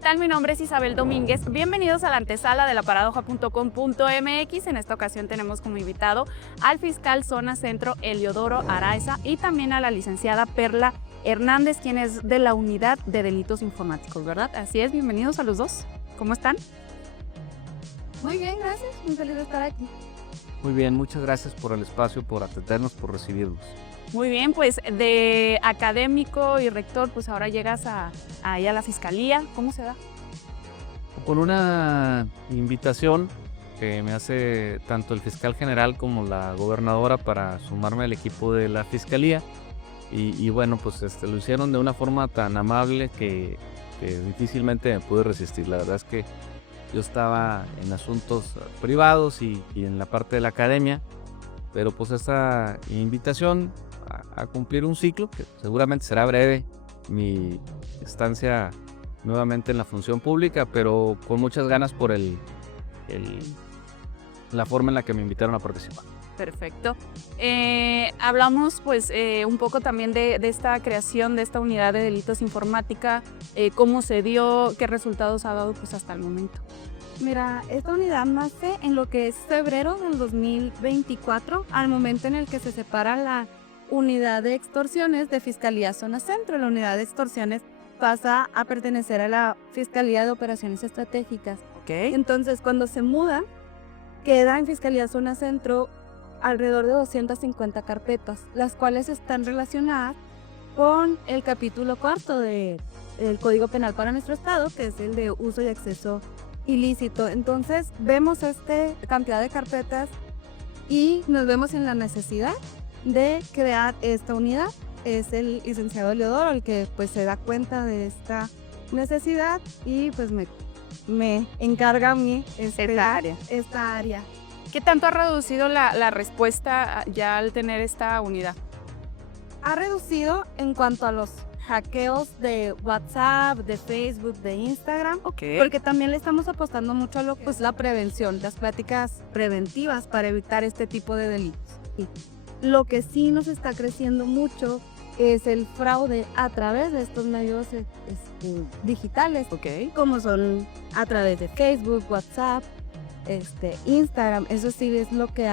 ¿qué tal? Mi nombre es Isabel Domínguez. Bienvenidos a la antesala de laparadoja.com.mx. En esta ocasión tenemos como invitado al fiscal Zona Centro, Eliodoro Araiza, y también a la licenciada Perla Hernández, quien es de la Unidad de Delitos Informáticos, ¿verdad? Así es, bienvenidos a los dos. ¿Cómo están? Muy bien, gracias. Muy feliz de estar aquí. Muy bien, muchas gracias por el espacio, por atendernos, por recibirnos. Muy bien, pues de académico y rector, pues ahora llegas ahí a la fiscalía. ¿Cómo se da? Con una invitación que me hace tanto el fiscal general como la gobernadora para sumarme al equipo de la fiscalía. Y bueno, pues lo hicieron de una forma tan amable que difícilmente me pude resistir. La verdad es que yo estaba en asuntos privados y en la parte de la academia, pero pues esta invitación a cumplir un ciclo, que seguramente será breve mi estancia nuevamente en la función pública, pero con muchas ganas por la forma en la que me invitaron a participar. Perfecto. Hablamos pues un poco también de esta creación de esta unidad de delitos informática, cómo se dio, qué resultados ha dado pues hasta el momento. Mira, esta unidad nace en lo que es febrero del 2024, al momento en el que se separa la unidad de extorsiones de Fiscalía Zona Centro. La unidad de extorsiones pasa a pertenecer a la Fiscalía de Operaciones Estratégicas. Okay. Entonces, cuando se muda, queda en Fiscalía Zona Centro alrededor de 250 carpetas, las cuales están relacionadas con el capítulo 4 del Código Penal para nuestro estado, que es el de uso y acceso ilícito. Entonces vemos esta cantidad de carpetas y nos vemos en la necesidad de crear esta unidad. Es el licenciado Eliodoro el que pues se da cuenta de esta necesidad y pues me encarga a mí esta área. ¿Qué tanto ha reducido la respuesta ya al tener esta unidad? Ha reducido en cuanto a los hackeos de WhatsApp, de Facebook, de Instagram, porque también le estamos apostando mucho a lo que es la prevención, las pláticas preventivas para evitar este tipo de delitos. Y lo que sí nos está creciendo mucho es el fraude a través de estos medios digitales, como son a través de Facebook, WhatsApp, Instagram. Eso sí es lo que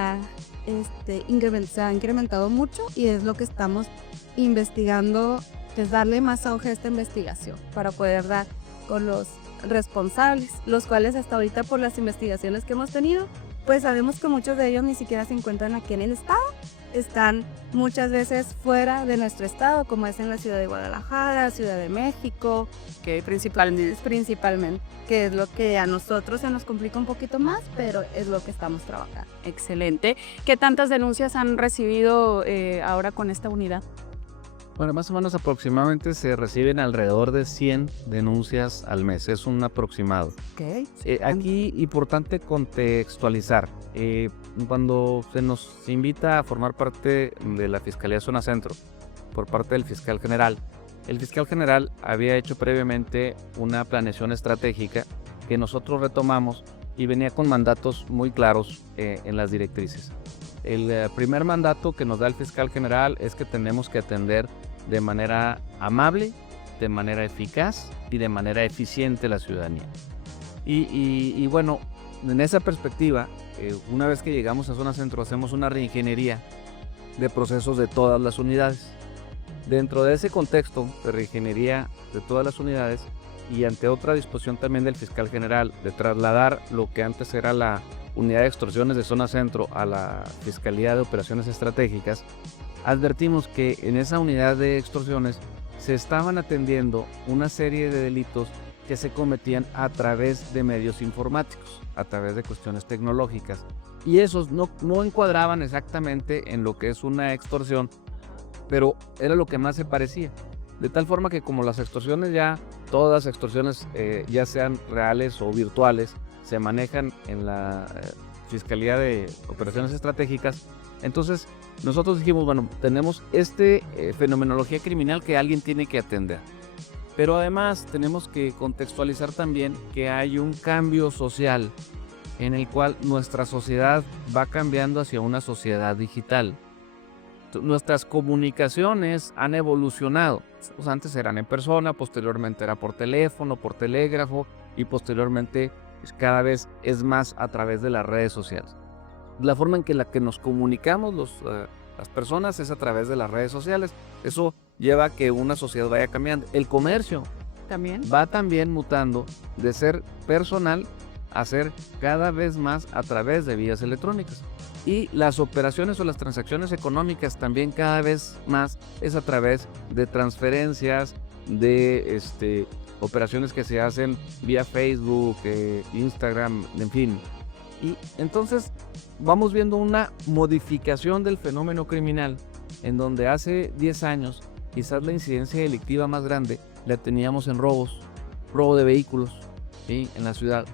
se ha incrementado mucho y es lo que estamos investigando, es darle más auge a esta investigación para poder dar con los responsables, los cuales hasta ahorita por las investigaciones que hemos tenido, pues sabemos que muchos de ellos ni siquiera se encuentran aquí en el estado, están muchas veces fuera de nuestro estado, como es en la ciudad de Guadalajara, Ciudad de México, principalmente, que es lo que a nosotros se nos complica un poquito más, pero es lo que estamos trabajando. Excelente. ¿Qué tantas denuncias han recibido ahora con esta unidad? Bueno, más o menos aproximadamente se reciben alrededor de 100 denuncias al mes, es un aproximado. Aquí importante contextualizar, cuando se nos invita a formar parte de la Fiscalía Zona Centro por parte del fiscal general, el fiscal general había hecho previamente una planeación estratégica que nosotros retomamos y venía con mandatos muy claros en las directrices. El primer mandato que nos da el fiscal general es que tenemos que atender de manera amable, de manera eficaz y de manera eficiente la ciudadanía. Y bueno, en esa perspectiva, una vez que llegamos a Zona Centro, hacemos una reingeniería de procesos de todas las unidades. Dentro de ese contexto de reingeniería de todas las unidades y ante otra disposición también del fiscal general de trasladar lo que antes era la Unidad de Extorsiones de Zona Centro a la Fiscalía de Operaciones Estratégicas, advertimos que en esa unidad de extorsiones se estaban atendiendo una serie de delitos que se cometían a través de medios informáticos, a través de cuestiones tecnológicas. Y esos no encuadraban exactamente en lo que es una extorsión, pero era lo que más se parecía. De tal forma que como las extorsiones todas las extorsiones, ya sean reales o virtuales, se manejan en la Fiscalía de Operaciones Estratégicas, entonces nosotros dijimos, bueno, tenemos fenomenología criminal que alguien tiene que atender. Pero además tenemos que contextualizar también que hay un cambio social en el cual nuestra sociedad va cambiando hacia una sociedad digital. Nuestras comunicaciones han evolucionado. Pues antes eran en persona, posteriormente era por teléfono, por telégrafo y posteriormente cada vez es más a través de las redes sociales. La forma en que nos comunicamos las personas es a través de las redes sociales. Eso lleva a que una sociedad vaya cambiando. El comercio también va también mutando de ser personal a ser cada vez más a través de vías electrónicas. Y las operaciones o las transacciones económicas también cada vez más es a través de transferencias, de operaciones que se hacen vía Facebook, Instagram, en fin. Y entonces vamos viendo una modificación del fenómeno criminal en donde hace 10 años quizás la incidencia delictiva más grande la teníamos en robos, robo de vehículos, ¿sí?, en la ciudad.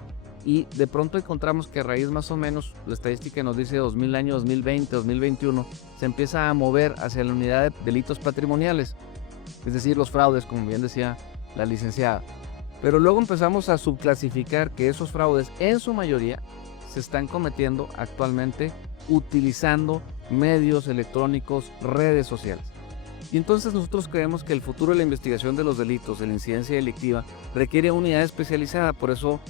Y de pronto encontramos que a raíz más o menos, la estadística nos dice 2000 años, 2020, 2021, se empieza a mover hacia la unidad de delitos patrimoniales, es decir, los fraudes, como bien decía la licenciada. Pero luego empezamos a subclasificar que esos fraudes, en su mayoría, se están cometiendo actualmente utilizando medios electrónicos, redes sociales. Y entonces nosotros creemos que el futuro de la investigación de los delitos, de la incidencia delictiva, requiere unidad especializada. Por eso,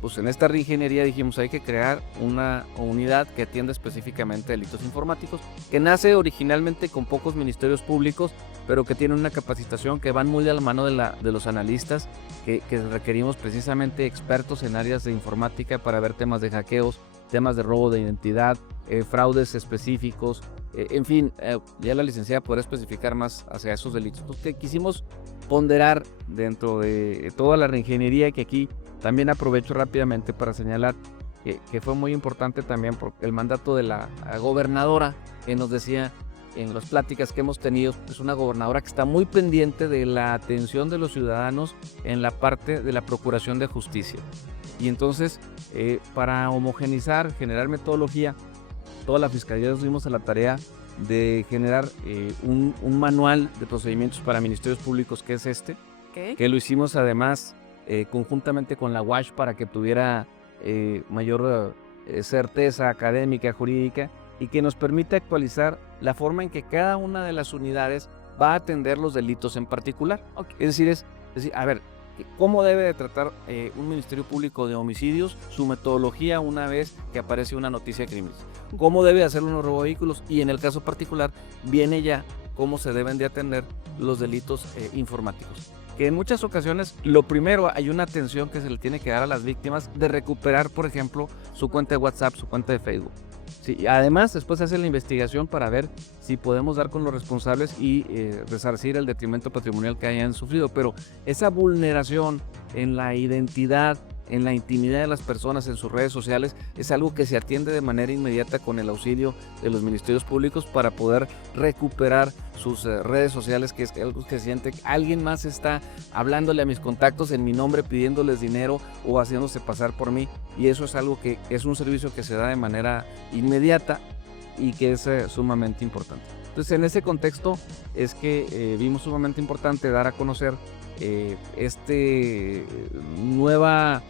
pues en esta reingeniería dijimos hay que crear una unidad que atienda específicamente delitos informáticos, que nace originalmente con pocos ministerios públicos, pero que tiene una capacitación que van muy de la mano de los analistas, que requerimos precisamente expertos en áreas de informática para ver temas de hackeos, temas de robo de identidad, fraudes específicos. En fin, ya la licenciada podrá especificar más hacia esos delitos. Entonces, quisimos ponderar dentro de toda la reingeniería, que aquí también aprovecho rápidamente para señalar que fue muy importante también por el mandato de la gobernadora, que nos decía en las pláticas que hemos tenido, es una gobernadora que está muy pendiente de la atención de los ciudadanos en la parte de la procuración de justicia. Y entonces, para homogenizar, generar metodología, toda la Fiscalía nos dimos a la tarea de generar un manual de procedimientos para ministerios públicos, que es que lo hicimos además conjuntamente con la UASH para que tuviera mayor certeza académica, jurídica, y que nos permite actualizar la forma en que cada una de las unidades va a atender los delitos en particular. Es decir, a ver, ¿cómo debe de tratar un Ministerio Público de Homicidios su metodología una vez que aparece una noticia de crímenes? ¿Cómo debe hacer unos robo de vehículos? Y en el caso particular viene ya cómo se deben de atender los delitos informáticos. Que en muchas ocasiones, lo primero, hay una atención que se le tiene que dar a las víctimas de recuperar, por ejemplo, su cuenta de WhatsApp, su cuenta de Facebook. Sí, además, después se hace la investigación para ver si podemos dar con los responsables y resarcir el detrimento patrimonial que hayan sufrido. Pero esa vulneración en la identidad, en la intimidad de las personas, en sus redes sociales, es algo que se atiende de manera inmediata con el auxilio de los ministerios públicos para poder recuperar sus redes sociales, que es algo que siente que alguien más está hablándole a mis contactos en mi nombre, pidiéndoles dinero o haciéndose pasar por mí, y eso es algo que es un servicio que se da de manera inmediata y que es sumamente importante. Entonces, en ese contexto es que vimos sumamente importante dar a conocer nueva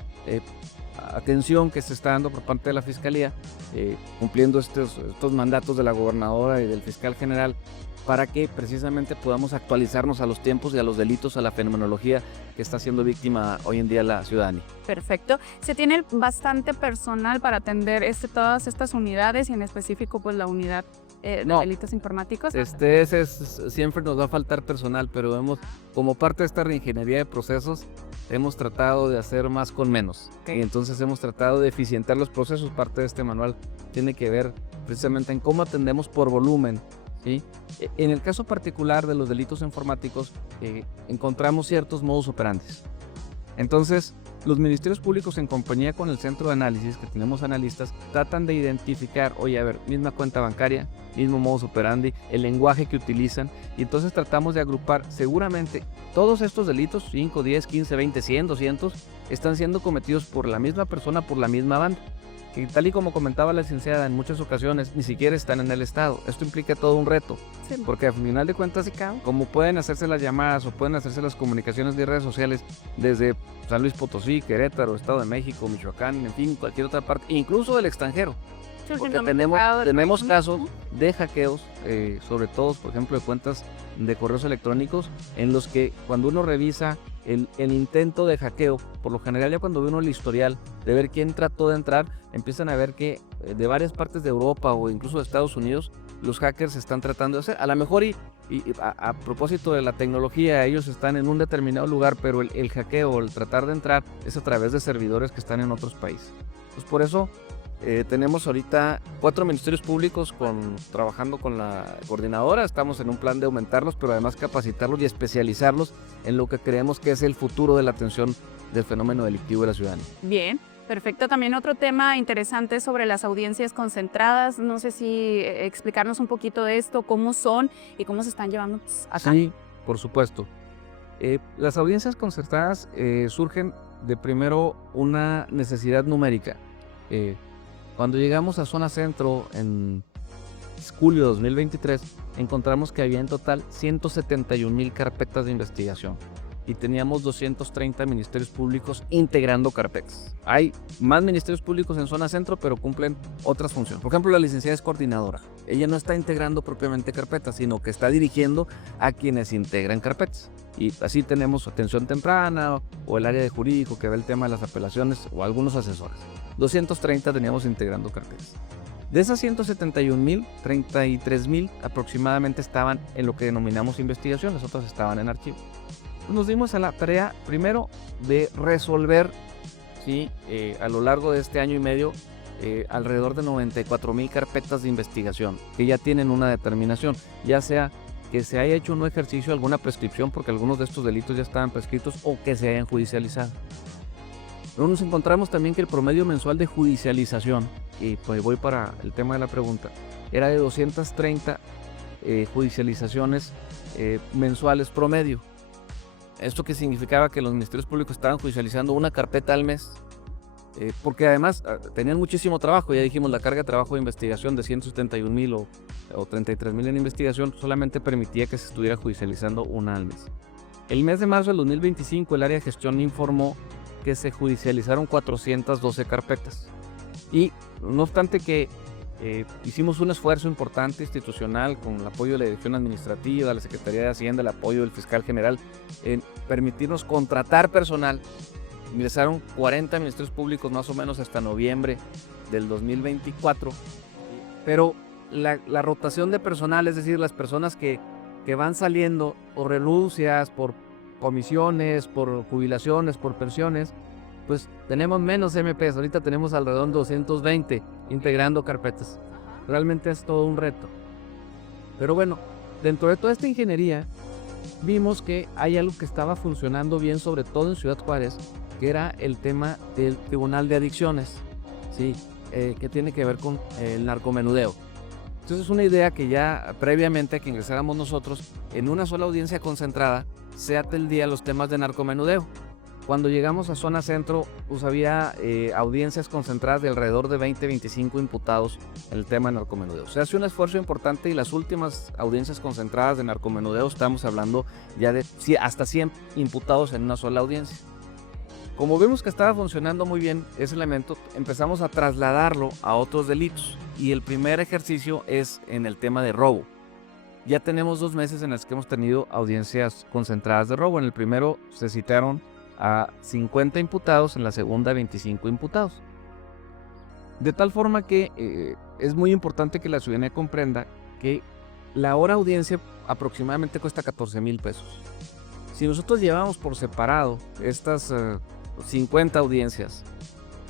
atención que se está dando por parte de la Fiscalía, cumpliendo estos mandatos de la gobernadora y del fiscal general, para que precisamente podamos actualizarnos a los tiempos y a los delitos, a la fenomenología que está siendo víctima hoy en día la ciudadanía. Perfecto. Se tiene bastante personal para atender todas estas unidades, y en específico pues la unidad de delitos informáticos. Siempre nos va a faltar personal, pero como parte de esta reingeniería de procesos, hemos tratado de hacer más con menos. Y entonces hemos tratado de eficientar los procesos. Parte de este manual tiene que ver precisamente en cómo atendemos por volumen, ¿sí? En el caso particular de los delitos informáticos, encontramos ciertos modus operandi. Entonces, los ministerios públicos, en compañía con el centro de análisis, que tenemos analistas, tratan de identificar, oye, a ver, misma cuenta bancaria, mismo modus operandi, el lenguaje que utilizan, y entonces tratamos de agrupar. Seguramente todos estos delitos, 5, 10, 15, 20, 100, 200, están siendo cometidos por la misma persona, por la misma banda, que tal y como comentaba la licenciada, en muchas ocasiones ni siquiera están en el estado. Esto implica todo un reto, porque al final de cuentas, como pueden hacerse las llamadas o pueden hacerse las comunicaciones de redes sociales desde San Luis Potosí, Querétaro, Estado de México, Michoacán, en fin, cualquier otra parte, incluso del extranjero. hecho, porque últimamente tenemos casos de hackeos, sobre todo, por ejemplo, de cuentas de correos electrónicos, en los que cuando uno revisa el intento de hackeo, por lo general ya cuando ve uno el historial de ver quién trató de entrar, empiezan a ver que de varias partes de Europa o incluso de Estados Unidos, los hackers están tratando de hacer, a lo mejor a propósito de la tecnología, ellos están en un determinado lugar, pero el hackeo, el tratar de entrar, es a través de servidores que están en otros países. Pues por eso tenemos ahorita 4 ministerios públicos trabajando con la coordinadora. Estamos en un plan de aumentarlos, pero además capacitarlos y especializarlos en lo que creemos que es el futuro de la atención del fenómeno delictivo de la ciudadanía. Bien, perfecto. También otro tema interesante sobre las audiencias concentradas. No sé si explicarnos un poquito de esto, cómo son y cómo se están llevando acá. Sí, por supuesto. Las audiencias concertadas surgen de primero una necesidad numérica. Cuando llegamos a Zona Centro en julio de 2023, encontramos que había en total 171,000 carpetas de investigación y teníamos 230 ministerios públicos integrando carpetas. Hay más ministerios públicos en Zona Centro, pero cumplen otras funciones. Por ejemplo, la licenciada es coordinadora. Ella no está integrando propiamente carpetas, sino que está dirigiendo a quienes integran carpetas. Y así tenemos atención temprana o el área de jurídico que ve el tema de las apelaciones o algunos asesores. 230 teníamos integrando carpetas. De esas 171,000, 33,000 aproximadamente estaban en lo que denominamos investigación, las otras estaban en archivo. Nos dimos a la tarea primero de resolver, ¿sí? A lo largo de este año y medio, alrededor de 94,000 carpetas de investigación que ya tienen una determinación, ya sea que se haya hecho un ejercicio, alguna prescripción, porque algunos de estos delitos ya estaban prescritos, o que se hayan judicializado. Luego nos encontramos también que el promedio mensual de judicialización, y pues voy para el tema de la pregunta, era de 230 judicializaciones mensuales promedio. Esto que significaba que los ministerios públicos estaban judicializando una carpeta al mes, porque además tenían muchísimo trabajo. Ya dijimos, la carga de trabajo de investigación de 171,000 o 33,000 en investigación solamente permitía que se estuviera judicializando una al mes. El mes de marzo del 2025 el área de gestión informó que se judicializaron 412 carpetas y no obstante que hicimos un esfuerzo importante institucional con el apoyo de la Dirección Administrativa, de la Secretaría de Hacienda, el apoyo del Fiscal General en permitirnos contratar personal. Ingresaron 40 ministerios públicos más o menos hasta noviembre del 2024, pero la rotación de personal, es decir, las personas que van saliendo por renuncias, por comisiones, por jubilaciones, por pensiones, pues tenemos menos MPs. Ahorita tenemos alrededor de 220 integrando carpetas. Realmente es todo un reto. Pero bueno, dentro de toda esta ingeniería vimos que hay algo que estaba funcionando bien, sobre todo en Ciudad Juárez, que era el tema del Tribunal de Adicciones, ¿sí? Que tiene que ver con el narcomenudeo. Entonces es una idea que ya previamente a que ingresáramos nosotros, en una sola audiencia concentrada, se atendía los temas de narcomenudeo. Cuando llegamos a Zona Centro, pues había audiencias concentradas de alrededor de 20-25 imputados en el tema de narcomenudeo. Se hace un esfuerzo importante y las últimas audiencias concentradas de narcomenudeo estamos hablando ya de hasta 100 imputados en una sola audiencia. Como vimos que estaba funcionando muy bien ese elemento, empezamos a trasladarlo a otros delitos y el primer ejercicio es en el tema de robo. Ya tenemos 2 meses en los que hemos tenido audiencias concentradas de robo. En el primero se citaron a 50 imputados, en la segunda 25 imputados. De tal forma que es muy importante que la ciudadanía comprenda que la hora audiencia aproximadamente cuesta 14,000 pesos. Si nosotros llevamos por separado estas 50 audiencias,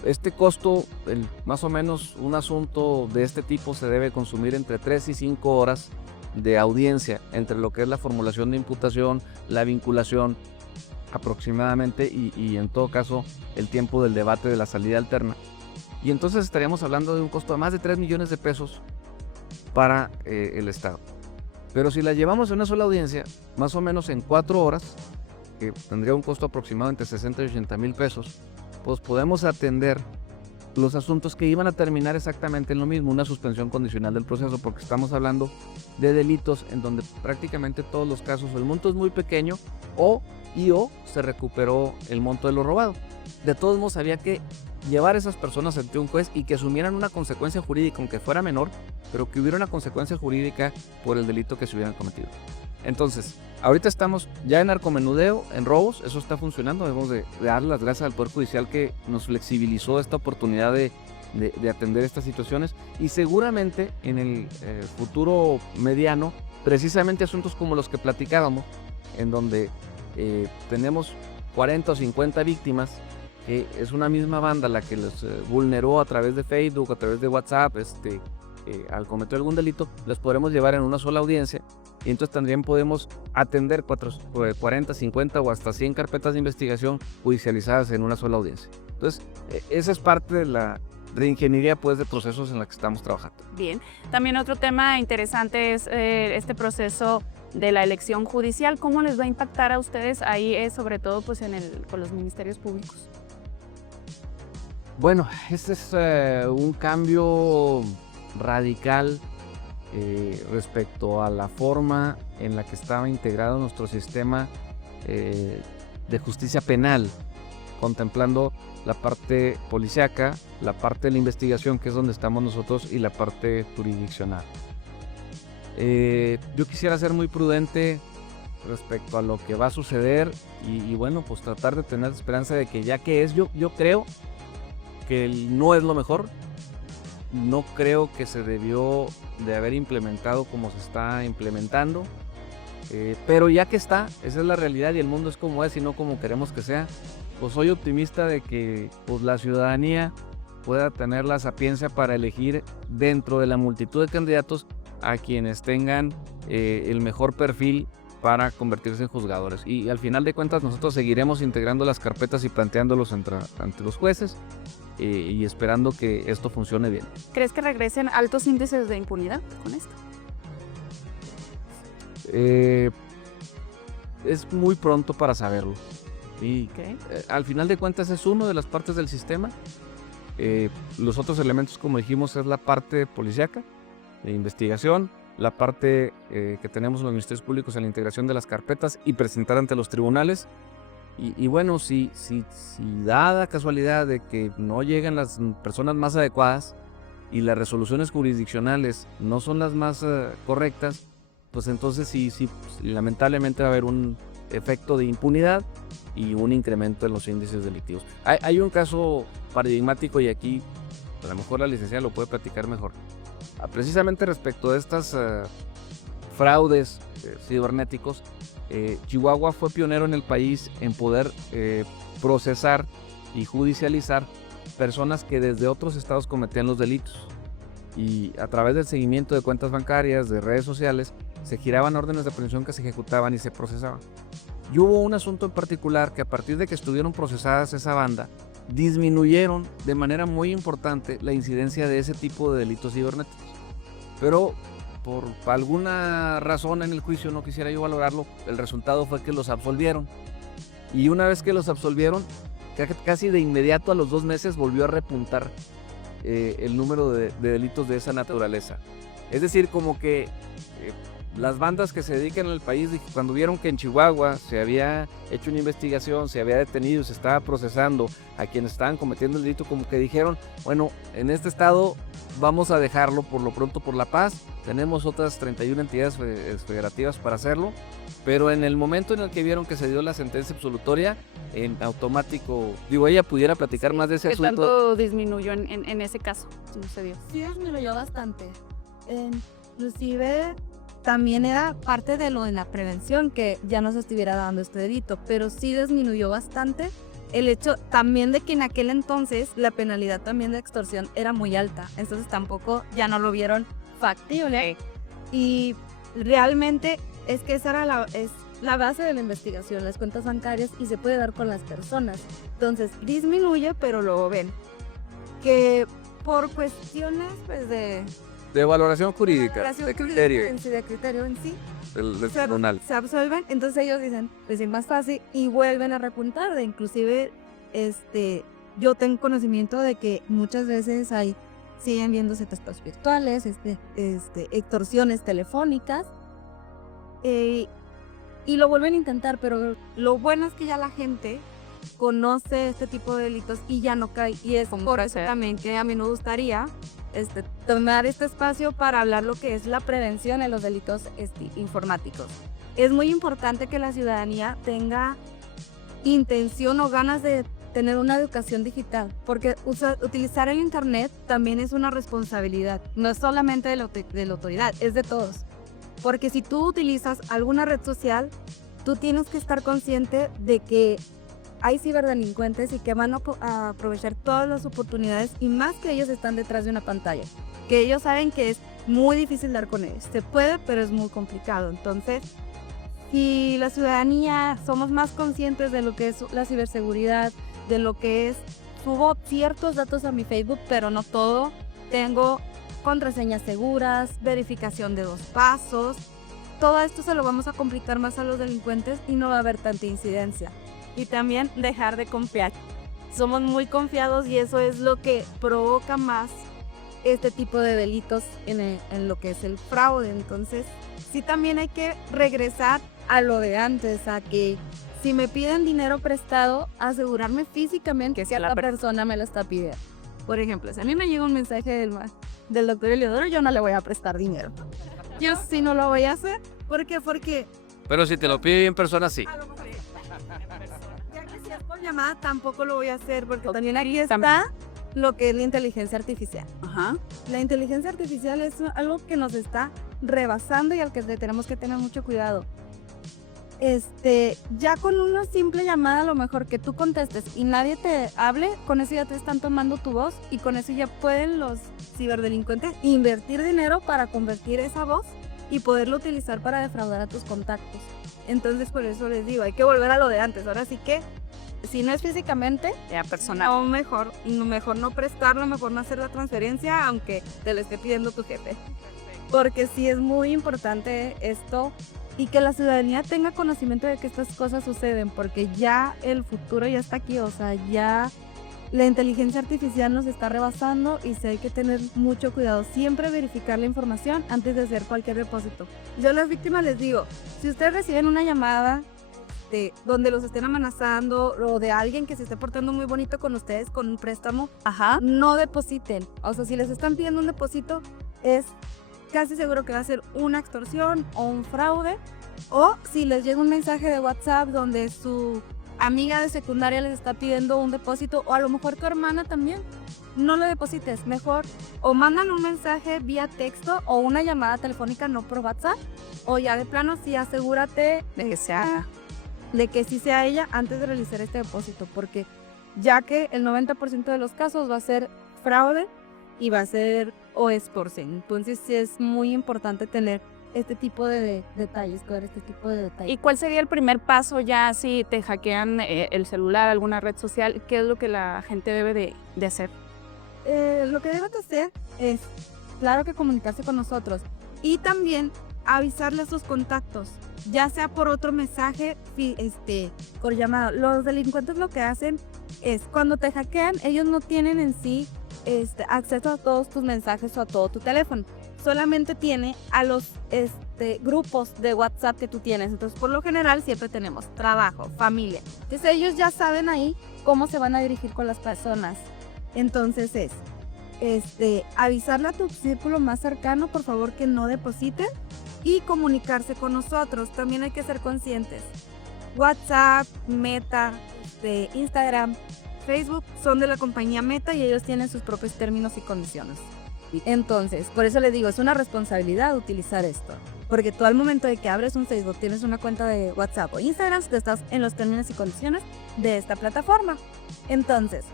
este costo, más o menos un asunto de este tipo se debe consumir entre 3 y 5 horas de audiencia, entre lo que es la formulación de imputación, la vinculación aproximadamente y en todo caso el tiempo del debate de la salida alterna. Y entonces estaríamos hablando de un costo de más de 3 millones de pesos para el Estado. Pero si la llevamos en una sola audiencia, más o menos en 4 horas, que tendría un costo aproximado entre 60 y 80 mil pesos, pues podemos atender los asuntos que iban a terminar exactamente en lo mismo, una suspensión condicional del proceso, porque estamos hablando de delitos en donde prácticamente todos los casos el monto es muy pequeño o se recuperó el monto de lo robado. de todos modos había que llevar a esas personas ante un juez y que asumieran una consecuencia jurídica, aunque fuera menor, pero que hubiera una consecuencia jurídica por el delito que se hubieran cometido. Entonces, ahorita estamos ya en narcomenudeo, en robos, eso está funcionando. Debemos de dar las gracias al Poder Judicial que nos flexibilizó esta oportunidad de atender estas situaciones, y seguramente en el futuro mediano, precisamente asuntos como los que platicábamos, en donde tenemos 40 o 50 víctimas, que es una misma banda la que los vulneró a través de Facebook, a través de WhatsApp, al cometer algún delito, los podremos llevar en una sola audiencia, y entonces también podemos atender 40, 50 o hasta 100 carpetas de investigación judicializadas en una sola audiencia. Entonces, esa es parte de la reingeniería pues de procesos en la que estamos trabajando. Bien, también otro tema interesante es este proceso de la elección judicial. ¿Cómo les va a impactar a ustedes ahí, sobre todo pues con los ministerios públicos? Bueno, este es un cambio radical respecto a la forma en la que estaba integrado nuestro sistema de justicia penal, contemplando la parte policíaca, la parte de la investigación, que es donde estamos nosotros, y la parte jurisdiccional. Yo quisiera ser muy prudente respecto a lo que va a suceder y bueno, pues tratar de tener esperanza de que ya que es, yo creo que no es lo mejor, no creo que se debió de haber implementado como se está implementando, pero ya que está, esa es la realidad y el mundo es como es y no como queremos que sea. Pues soy optimista de que pues, la ciudadanía pueda tener la sapiencia para elegir dentro de la multitud de candidatos a quienes tengan el mejor perfil para convertirse en juzgadores. Y al final de cuentas nosotros seguiremos integrando las carpetas y planteándolos ante los jueces y esperando que esto funcione bien. ¿Crees que regresen altos índices de impunidad con esto? Es muy pronto para saberlo. Y Okay. Al final de cuentas es una de las partes del sistema. Los otros elementos, como dijimos, es la parte policíaca, de investigación, la parte que tenemos en los ministerios públicos en la integración de las carpetas y presentar ante los tribunales. Y bueno, si dada casualidad de que no llegan las personas más adecuadas y las resoluciones jurisdiccionales no son las más correctas, pues entonces sí, lamentablemente va a haber un efecto de impunidad y un incremento en los índices delictivos. Hay un caso paradigmático y aquí a lo mejor la licenciada lo puede platicar mejor. Precisamente respecto de estas fraudes cibernéticos, Chihuahua fue pionero en el país en poder procesar y judicializar personas que desde otros estados cometían los delitos. Y a través del seguimiento de cuentas bancarias, de redes sociales, se giraban órdenes de aprehensión que se ejecutaban y se procesaban. Y hubo un asunto en particular que a partir de que estuvieron procesadas esa banda, disminuyeron de manera muy importante la incidencia de ese tipo de delitos cibernéticos. Pero por alguna razón en el juicio, no quisiera yo valorarlo, el resultado fue que los absolvieron. Y una vez que los absolvieron, casi de inmediato a los 2 meses volvió a repuntar el número de delitos de esa naturaleza. Es decir, como que las bandas que se dedican al país, cuando vieron que en Chihuahua se había hecho una investigación, se había detenido, se estaba procesando a quienes estaban cometiendo el delito, como que dijeron, bueno, en este estado vamos a dejarlo por lo pronto por la paz, tenemos otras 31 entidades federativas para hacerlo, pero en el momento en el que vieron que se dio la sentencia absolutoria, en automático, ella pudiera platicar más de ese asunto. ¿Qué tanto disminuyó en ese caso? Sucedió. Sí, disminuyó bastante. Inclusive también era parte de lo de la prevención que ya no se estuviera dando este delito, pero sí disminuyó bastante el hecho también de que en aquel entonces la penalidad también de extorsión era muy alta, entonces tampoco ya no lo vieron factible. Y realmente es que esa era la base de la investigación, las cuentas bancarias, y se puede dar con las personas. Entonces disminuye, pero luego ven que por cuestiones pues de valoración jurídica, de criterio en sí, del tribunal, se absuelven. Entonces ellos dicen, pues es más fácil y vuelven a repuntar. Inclusive yo tengo conocimiento de que muchas veces siguen viéndose testigos virtuales, extorsiones telefónicas, y lo vuelven a intentar, pero lo bueno es que ya la gente conoce este tipo de delitos y ya no cae. Y es por eso también que a mí me gustaría tomar este espacio para hablar lo que es la prevención en los delitos informáticos. Es muy importante que la ciudadanía tenga intención o ganas de tener una educación digital, porque utilizar el internet también es una responsabilidad, no es solamente de la autoridad, es de todos. Porque si tú utilizas alguna red social, tú tienes que estar consciente de que hay ciberdelincuentes y que van a aprovechar todas las oportunidades, y más que ellos están detrás de una pantalla, que ellos saben que es muy difícil dar con ellos. Se puede, pero es muy complicado. Entonces, si la ciudadanía somos más conscientes de lo que es la ciberseguridad, de lo que es, subo ciertos datos a mi Facebook, pero no todo, tengo contraseñas seguras, verificación de 2 pasos, todo esto se lo vamos a complicar más a los delincuentes y no va a haber tanta incidencia. Y también dejar de confiar. Somos muy confiados y eso es lo que provoca más este tipo de delitos en lo que es el fraude. Entonces, sí, también hay que regresar a lo de antes, a que si me piden dinero prestado, asegurarme físicamente que la persona me lo está pidiendo. Por ejemplo, si a mí me llega un mensaje del doctor Eliodoro, yo no le voy a prestar dinero. Yo sí no lo voy a hacer. ¿Por qué? Porque... Pero si te lo pide en persona, sí. Ya que si es por llamada, tampoco lo voy a hacer, porque también aquí está lo que es la inteligencia artificial. Ajá. La inteligencia artificial es algo que nos está rebasando y al que tenemos que tener mucho cuidado. Ya con una simple llamada, a lo mejor que tú contestes y nadie te hable, con eso ya te están tomando tu voz, y con eso ya pueden los ciberdelincuentes invertir dinero para convertir esa voz y poderlo utilizar para defraudar a tus contactos. Entonces, por eso les digo, hay que volver a lo de antes. Ahora sí que, si no es físicamente, ya personal. O mejor no prestarlo, mejor no hacer la transferencia, aunque te lo esté pidiendo tu jefe. Porque sí es muy importante esto, y que la ciudadanía tenga conocimiento de que estas cosas suceden, porque ya el futuro ya está aquí, o sea, ya la inteligencia artificial nos está rebasando y sí hay que tener mucho cuidado. Siempre verificar la información antes de hacer cualquier depósito. Yo a las víctimas les digo, si ustedes reciben una llamada donde los estén amenazando o de alguien que se esté portando muy bonito con ustedes con un préstamo, no depositen. O sea, si les están pidiendo un depósito, es casi seguro que va a ser una extorsión o un fraude. O si les llega un mensaje de WhatsApp donde su amiga de secundaria les está pidiendo un depósito, o a lo mejor tu hermana también, no le deposites. Mejor o mandan un mensaje vía texto o una llamada telefónica, no por WhatsApp, o ya de plano sí asegúrate de que sí sea ella antes de realizar este depósito, porque ya que el 90% de los casos va a ser fraude y va a ser o extorsión. Entonces sí es muy importante tener este tipo de detalles, cuidar este tipo de detalles. ¿Y cuál sería el primer paso ya si te hackean el celular, alguna red social? ¿Qué es lo que la gente debe de hacer? Lo que deben de hacer es, claro, que comunicarse con nosotros y también avisarle a sus contactos, ya sea por otro mensaje, por llamada. Los delincuentes lo que hacen es, cuando te hackean, ellos no tienen en sí acceso a todos tus mensajes o a todo tu teléfono. Solamente tiene a los grupos de WhatsApp que tú tienes. Entonces, por lo general, siempre tenemos trabajo, familia. Entonces, ellos ya saben ahí cómo se van a dirigir con las personas. Entonces, avisarle a tu círculo más cercano, por favor, que no depositen, y comunicarse con nosotros. También hay que ser conscientes. WhatsApp, Meta, Instagram, Facebook son de la compañía Meta y ellos tienen sus propios términos y condiciones. Entonces, por eso les digo, es una responsabilidad utilizar esto. Porque tú, al momento de que abres un Facebook, tienes una cuenta de WhatsApp o Instagram, estás en los términos y condiciones de esta plataforma. Entonces,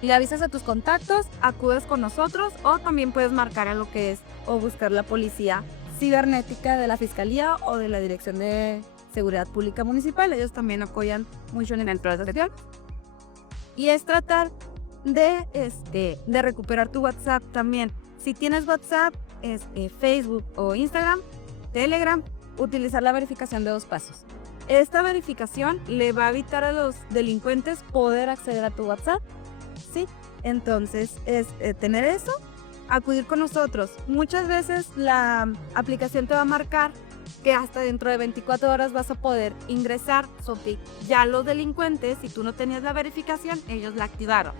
le avisas a tus contactos, acudes con nosotros, o también puedes marcar a lo que es o buscar la policía cibernética de la Fiscalía o de la Dirección de Seguridad Pública Municipal. Ellos también apoyan mucho en el proceso. Y es tratar de recuperar tu WhatsApp también. Si tienes WhatsApp, Facebook o Instagram, Telegram, utilizar la verificación de 2 pasos. Esta verificación le va a evitar a los delincuentes poder acceder a tu WhatsApp, ¿sí? Entonces, es tener eso, acudir con nosotros. Muchas veces la aplicación te va a marcar que hasta dentro de 24 horas vas a poder ingresar. Que ya los delincuentes, si tú no tenías la verificación, ellos la activaron.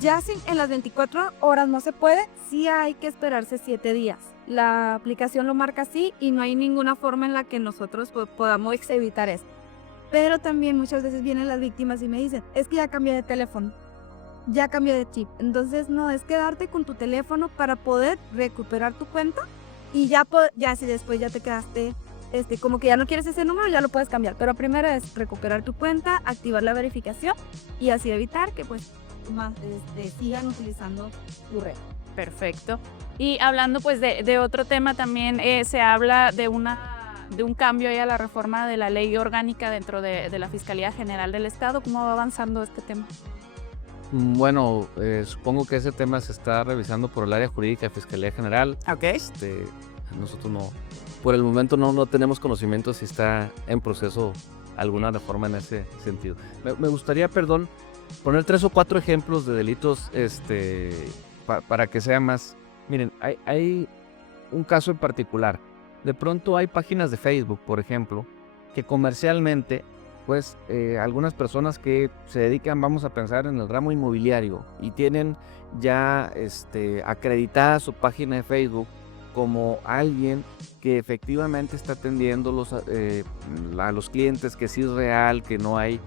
Ya si en las 24 horas no se puede, sí hay que esperarse 7 días. La aplicación lo marca así y no hay ninguna forma en la que nosotros podamos evitar eso. Pero también muchas veces vienen las víctimas y me dicen, es que ya cambié de teléfono, ya cambié de chip. Entonces no, es quedarte con tu teléfono para poder recuperar tu cuenta y ya si después ya te quedaste, como que ya no quieres ese número, ya lo puedes cambiar. Pero primero es recuperar tu cuenta, activar la verificación y así evitar que pues sigan utilizando tu red. Perfecto. Y hablando pues de otro tema también, se habla de un cambio ahí a la reforma de la ley orgánica dentro de la Fiscalía General del Estado. ¿Cómo va avanzando este tema? Bueno, supongo que ese tema se está revisando por el área jurídica de Fiscalía General. Ok. Nosotros no, por el momento no tenemos conocimiento si está en proceso alguna reforma en ese sentido. Me gustaría, poner 3 o 4 ejemplos de delitos para que sea más. Miren, hay un caso en particular. De pronto hay páginas de Facebook, por ejemplo, que comercialmente, pues algunas personas que se dedican, vamos a pensar en el ramo inmobiliario, y tienen ya acreditada su página de Facebook como alguien que efectivamente está atendiendo a los clientes, que sí es real, que no hay,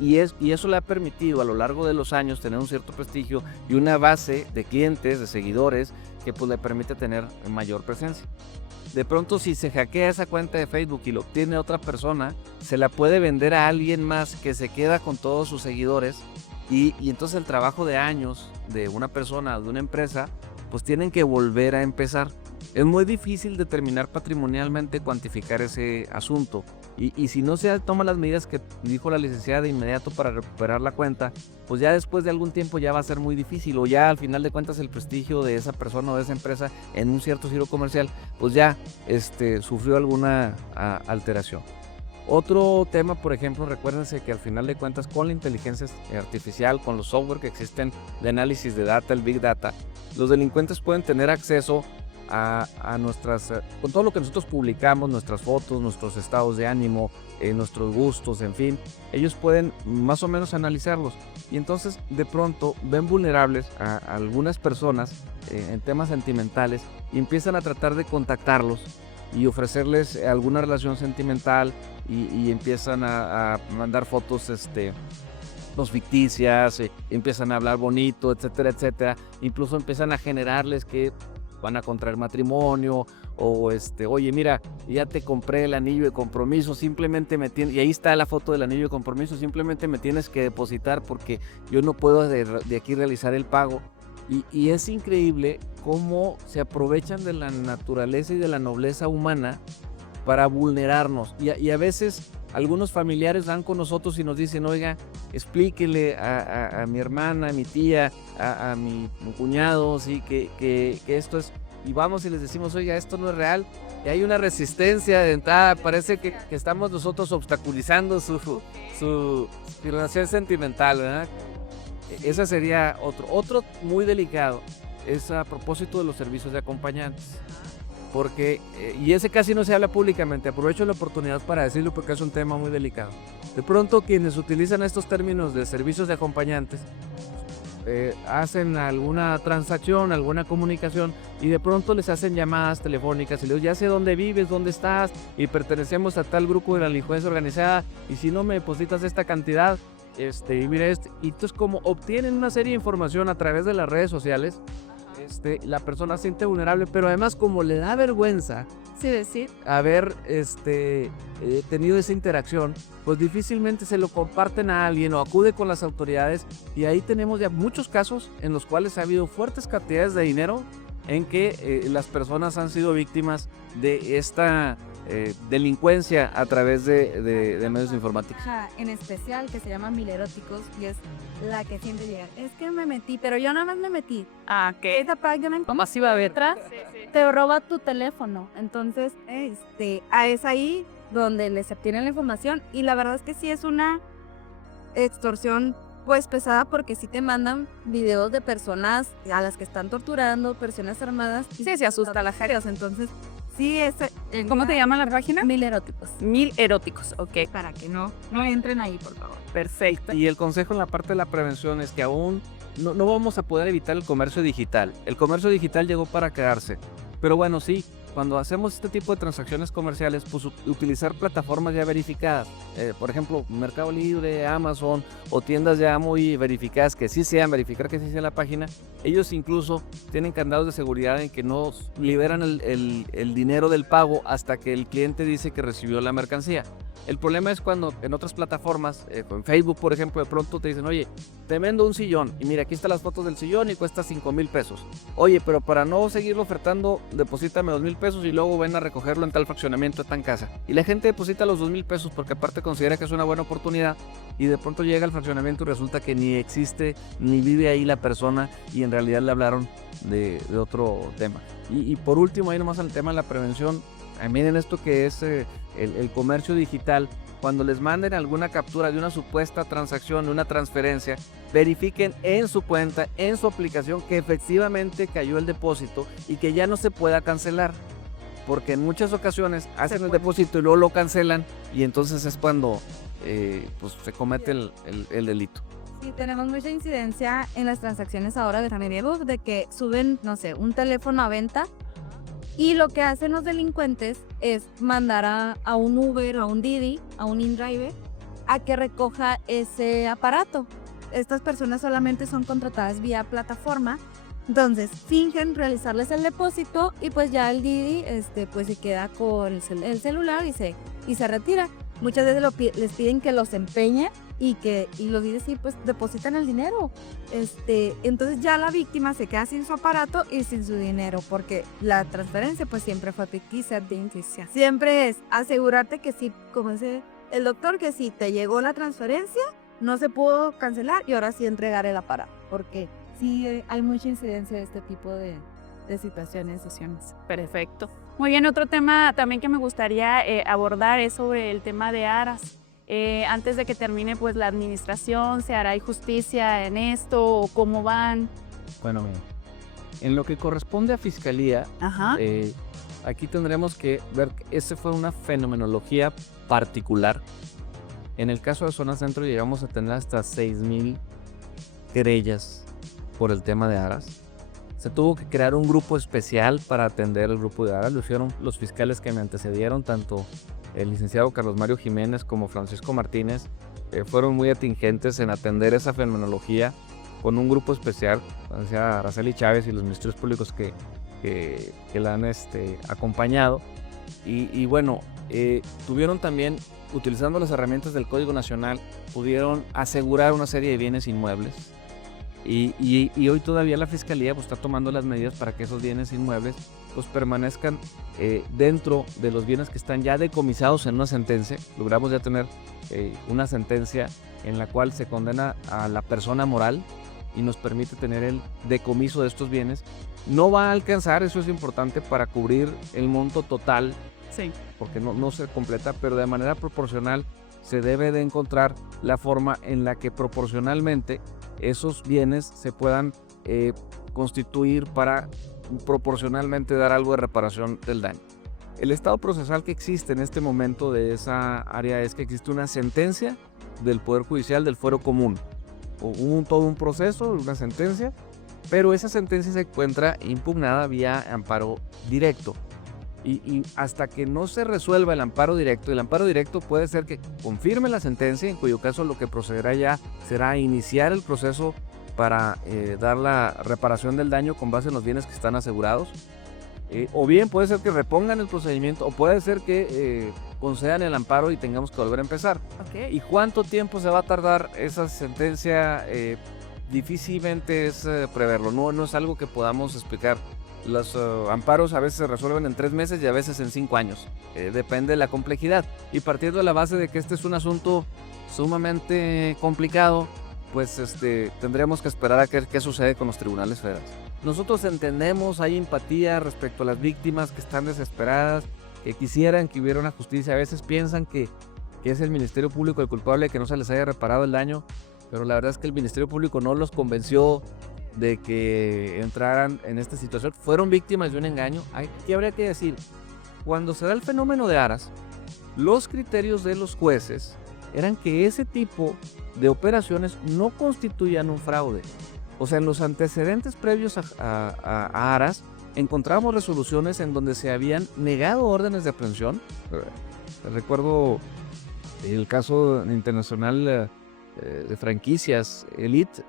y eso le ha permitido a lo largo de los años tener un cierto prestigio y una base de clientes, de seguidores, que pues le permite tener mayor presencia. De pronto, si se hackea esa cuenta de Facebook y lo obtiene otra persona, se la puede vender a alguien más que se queda con todos sus seguidores, y entonces el trabajo de años de una persona o de una empresa, pues tienen que volver a empezar. Es muy difícil determinar patrimonialmente, cuantificar ese asunto. Y si no se toman las medidas que dijo la licenciada de inmediato para recuperar la cuenta, pues ya después de algún tiempo ya va a ser muy difícil, o ya al final de cuentas el prestigio de esa persona o de esa empresa en un cierto giro comercial, pues ya sufrió alguna alteración. Otro tema, por ejemplo, recuérdense que al final de cuentas con la inteligencia artificial, con los software que existen de análisis de data, el Big Data, los delincuentes pueden tener acceso a nuestras, con todo lo que nosotros publicamos, nuestras fotos, nuestros estados de ánimo, nuestros gustos, en fin, ellos pueden más o menos analizarlos, y entonces de pronto ven vulnerables a algunas personas en temas sentimentales, y empiezan a tratar de contactarlos y ofrecerles alguna relación sentimental, y empiezan a mandar fotos ficticias, empiezan a hablar bonito, etcétera, etcétera. Incluso empiezan a generarles que van a contraer matrimonio, o oye, mira, ya te compré el anillo de compromiso, simplemente y ahí está la foto del anillo de compromiso, simplemente me tienes que depositar porque yo no puedo de aquí realizar el pago. Y es increíble cómo se aprovechan de la naturaleza y de la nobleza humana para vulnerarnos. Y a veces algunos familiares van con nosotros y nos dicen, oiga, explíquele a mi hermana, a mi tía, a mi cuñado, ¿sí? que esto es, y vamos y les decimos, oiga, esto no es real, y hay una resistencia de entrada, parece que estamos nosotros obstaculizando su relación sentimental, ¿verdad? Ese sería otro muy delicado, es a propósito de los servicios de acompañantes. Porque, y ese casi no se habla públicamente, aprovecho la oportunidad para decirlo porque es un tema muy delicado. De pronto quienes utilizan estos términos de servicios de acompañantes hacen alguna transacción, alguna comunicación, y de pronto les hacen llamadas telefónicas y les digo, ya sé dónde vives, dónde estás, y pertenecemos a tal grupo de la delincuencia organizada, y si no me depositas esta cantidad, y mira y entonces como obtienen una serie de información a través de las redes sociales, la persona se siente vulnerable, pero además como le da vergüenza haber tenido esa interacción, pues difícilmente se lo comparten a alguien o acude con las autoridades, y ahí tenemos ya muchos casos en los cuales ha habido fuertes cantidades de dinero en que las personas han sido víctimas de esta delincuencia a través de medios informáticos. En especial que se llama Mileróticos, y es la que siempre llega, es que me metí, pero yo nada más me metí. ¿Qué? Esa página, ¿Cómo así va a haber? Te roba tu teléfono, entonces es ahí donde les obtienen la información, y la verdad es que sí es una extorsión pues pesada, porque sí te mandan videos de personas a las que están torturando, personas armadas. Sí, se asusta la gente. Entonces sí es... ¿Cómo te llama la página? 1000 eróticos. 1000 eróticos, ok. Para que no entren ahí, por favor. Perfecto. Y el consejo en la parte de la prevención es que aún no vamos a poder evitar el comercio digital. El comercio digital llegó para quedarse. Pero bueno, sí, cuando hacemos este tipo de transacciones comerciales, pues utilizar plataformas ya verificadas. Por ejemplo, Mercado Libre, Amazon o tiendas ya muy verificadas que sí sean, verificar que sí sea la página. Ellos incluso tienen candados de seguridad en que no liberan el dinero del pago hasta que el cliente dice que recibió la mercancía. El problema es cuando en otras plataformas, en Facebook por ejemplo, de pronto te dicen, oye, te vendo un sillón y mira, aquí están las fotos del sillón y cuesta 5,000 pesos. Oye, pero para no seguirlo ofertando, deposítame 2,000 pesos y luego ven a recogerlo en tal fraccionamiento, en tal casa. Y la gente deposita los 2,000 pesos porque aparte considera que es una buena oportunidad y de pronto llega al fraccionamiento y resulta que ni existe, ni vive ahí la persona y en realidad le hablaron de otro tema. Y por último, ahí nomás el tema de la prevención. Miren esto que es el comercio digital. Cuando les manden alguna captura de una supuesta transacción, de una transferencia, verifiquen en su cuenta, en su aplicación, que efectivamente cayó el depósito y que ya no se pueda cancelar. Porque en muchas ocasiones hacen el depósito y luego lo cancelan y entonces es cuando pues se comete el delito. Sí, tenemos mucha incidencia en las transacciones ahora de Remedios de que suben, no sé, un teléfono a venta. Y lo que hacen los delincuentes es mandar a un Uber, a un Didi, a un InDriver, a que recoja ese aparato. Estas personas solamente son contratadas vía plataforma, entonces fingen realizarles el depósito y pues ya el Didi pues se queda con el celular y se retira. Muchas veces les piden que los empeñe y los Didi sí pues depositan el dinero. Entonces ya la víctima se queda sin su aparato y sin su dinero, porque la transferencia pues siempre fue ficticia. Siempre es asegurarte que sí, como dice el doctor, que si te llegó la transferencia, no se pudo cancelar y ahora sí entregar el aparato, porque sí hay mucha incidencia de este tipo de situaciones. Perfecto. Muy bien, otro tema también que me gustaría abordar es sobre el tema de aras. Antes de que termine pues la administración, ¿se hará justicia en esto o cómo van? Bueno, mira, en lo que corresponde a Fiscalía, aquí tendremos que ver que esa fue una fenomenología particular. En el caso de Zona Centro llegamos a tener hasta 6,000 querellas por el tema de aras. Se tuvo que crear un grupo especial para atender el grupo de aras. Lo hicieron los fiscales que me antecedieron, tanto el licenciado Carlos Mario Jiménez como Francisco Martínez. Fueron muy atingentes en atender esa fenomenología con un grupo especial, o sea, Araceli Chávez y los ministerios públicos que la han acompañado. Y bueno, tuvieron también, utilizando las herramientas del Código Nacional, pudieron asegurar una serie de bienes inmuebles. Y hoy todavía la Fiscalía pues, está tomando las medidas para que esos bienes inmuebles pues, permanezcan dentro de los bienes que están ya decomisados en una sentencia. Logramos ya tener una sentencia en la cual se condena a la persona moral y nos permite tener el decomiso de estos bienes. No va a alcanzar, eso es importante, para cubrir el monto total, sí, porque no se completa, pero de manera proporcional se debe de encontrar la forma en la que proporcionalmente esos bienes se puedan constituir para proporcionalmente dar algo de reparación del daño. El estado procesal que existe en este momento de esa área es que existe una sentencia del Poder Judicial del Fuero Común. Hubo todo un proceso, una sentencia, pero esa sentencia se encuentra impugnada vía amparo directo. Y hasta que no se resuelva el amparo directo puede ser que confirme la sentencia, en cuyo caso lo que procederá ya será iniciar el proceso para dar la reparación del daño con base en los bienes que están asegurados. O bien puede ser que repongan el procedimiento, o puede ser que concedan el amparo y tengamos que volver a empezar. Okay. ¿Y cuánto tiempo se va a tardar esa sentencia? Difícilmente es preverlo, no es algo que podamos explicar. Los amparos a veces se resuelven en 3 meses y a veces en 5 años. Depende de la complejidad. Y partiendo de la base de que este es un asunto sumamente complicado, pues tendremos que esperar a qué sucede con los tribunales federales. Nosotros entendemos, hay empatía respecto a las víctimas que están desesperadas, que quisieran que hubiera una justicia. A veces piensan que es el Ministerio Público el culpable de que no se les haya reparado el daño, pero la verdad es que el Ministerio Público no los convenció de que entraran en esta situación. Fueron víctimas de un engaño. Aquí habría que decir, cuando se da el fenómeno de Aras, los criterios de los jueces eran que ese tipo de operaciones no constituían un fraude. O sea, en los antecedentes previos a Aras, encontramos resoluciones en donde se habían negado órdenes de aprehensión. Recuerdo el caso internacional de franquicias Elite,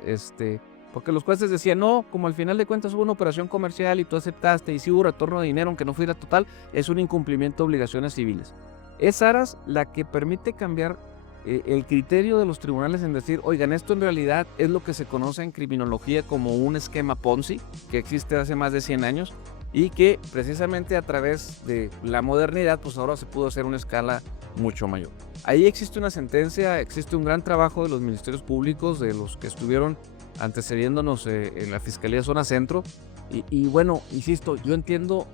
porque los jueces decían, no, como al final de cuentas hubo una operación comercial y tú aceptaste y si hubo retorno de dinero aunque no fuera total, es un incumplimiento de obligaciones civiles. Es Aras la que permite cambiar el criterio de los tribunales en decir, oigan, esto en realidad es lo que se conoce en criminología como un esquema Ponzi, que existe hace más de 100 años y que precisamente a través de la modernidad, pues ahora se pudo hacer una escala mucho mayor. Ahí existe una sentencia, existe un gran trabajo de los ministerios públicos, de los que estuvieron antecediéndonos en la Fiscalía Zona Centro, y bueno, insisto, yo entiendo,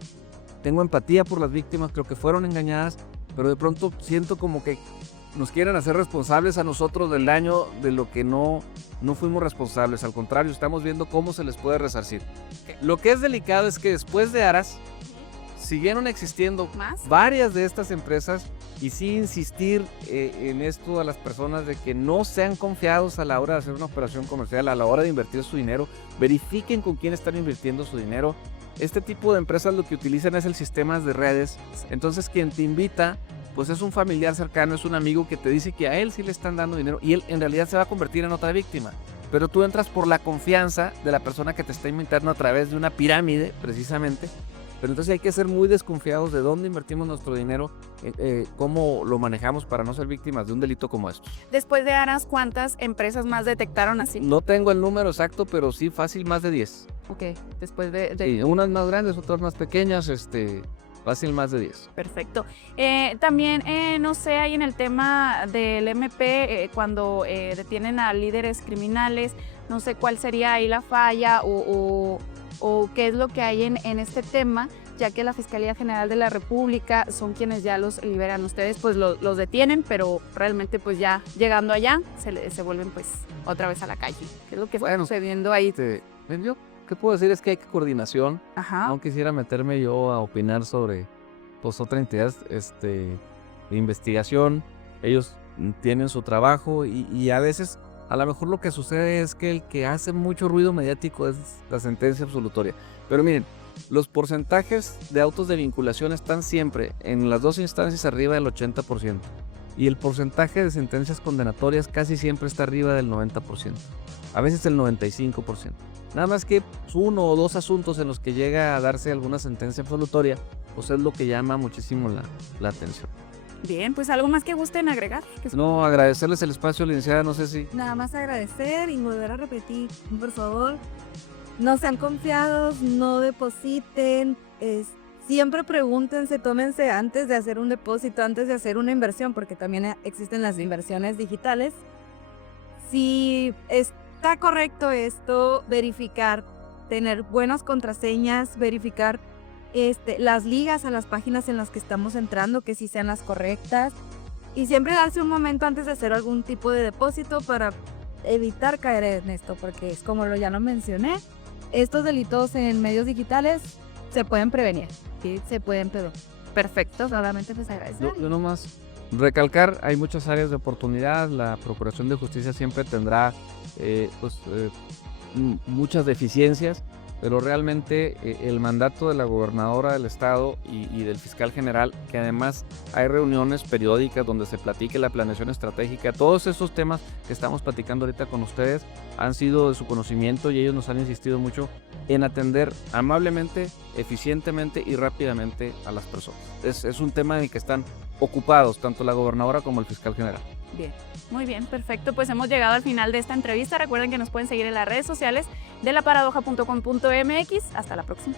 tengo empatía por las víctimas, creo que fueron engañadas, pero de pronto siento como que nos quieren hacer responsables a nosotros del daño de lo que no fuimos responsables. Al contrario, estamos viendo cómo se les puede resarcir. Lo que es delicado es que después de Aras siguieron existiendo varias de estas empresas y sí insistir en esto a las personas de que no sean confiados a la hora de hacer una operación comercial, a la hora de invertir su dinero, verifiquen con quién están invirtiendo su dinero. Este tipo de empresas lo que utilizan es el sistema de redes, entonces quien te invita pues es un familiar cercano, es un amigo que te dice que a él sí le están dando dinero y él en realidad se va a convertir en otra víctima. Pero tú entras por la confianza de la persona que te está invitando a través de una pirámide, precisamente. Pero entonces hay que ser muy desconfiados de dónde invertimos nuestro dinero, cómo lo manejamos para no ser víctimas de un delito como esto. Después de Aras, ¿cuántas empresas más detectaron así? No tengo el número exacto, pero sí fácil más de 10. Ok, después de... Sí, unas más grandes, otras más pequeñas, fácil más de 10. Perfecto. También, no sé, ahí en el tema del MP, cuando detienen a líderes criminales, no sé cuál sería ahí la falla o qué es lo que hay en este tema, ya que la Fiscalía General de la República son quienes ya los liberan. Ustedes pues los detienen, pero realmente pues ya llegando allá se vuelven pues otra vez a la calle. ¿Qué es lo que está sucediendo ahí? Yo ¿qué puedo decir? Es que hay coordinación. Ajá. No quisiera meterme yo a opinar sobre pues otra entidad de investigación. Ellos tienen su trabajo y a veces a lo mejor lo que sucede es que el que hace mucho ruido mediático es la sentencia absolutoria. Pero miren, los porcentajes de autos de vinculación están siempre en las dos instancias arriba del 80%. Y el porcentaje de sentencias condenatorias casi siempre está arriba del 90%. A veces el 95%. Nada más que uno o dos asuntos en los que llega a darse alguna sentencia absolutoria, pues es lo que llama muchísimo la atención. Bien, pues algo más que gusten agregar. No, agradecerles el espacio, licenciada, no sé si... Nada más agradecer y volver a repetir, por favor, no sean confiados, no depositen, siempre pregúntense, tómense antes de hacer un depósito, antes de hacer una inversión, porque también existen las inversiones digitales. Si está correcto esto, verificar, tener buenas contraseñas, verificar las ligas a las páginas en las que estamos entrando, que sí sean las correctas, y siempre darse un momento antes de hacer algún tipo de depósito para evitar caer en esto, porque es como ya lo mencioné, estos delitos en medios digitales se pueden prevenir, ¿sí? Se pueden, pero perfecto, solamente pues agradecer. Yo nomás recalcar, hay muchas áreas de oportunidad, la Procuración de Justicia siempre tendrá muchas deficiencias, pero realmente el mandato de la gobernadora del estado y del fiscal general, que además hay reuniones periódicas donde se platique la planeación estratégica, todos esos temas que estamos platicando ahorita con ustedes han sido de su conocimiento y ellos nos han insistido mucho en atender amablemente, eficientemente y rápidamente a las personas. Es un tema en el que están ocupados tanto la gobernadora como el fiscal general. Bien, muy bien, perfecto. Pues hemos llegado al final de esta entrevista. Recuerden que nos pueden seguir en las redes sociales de laparadoja.com.mx. Hasta la próxima.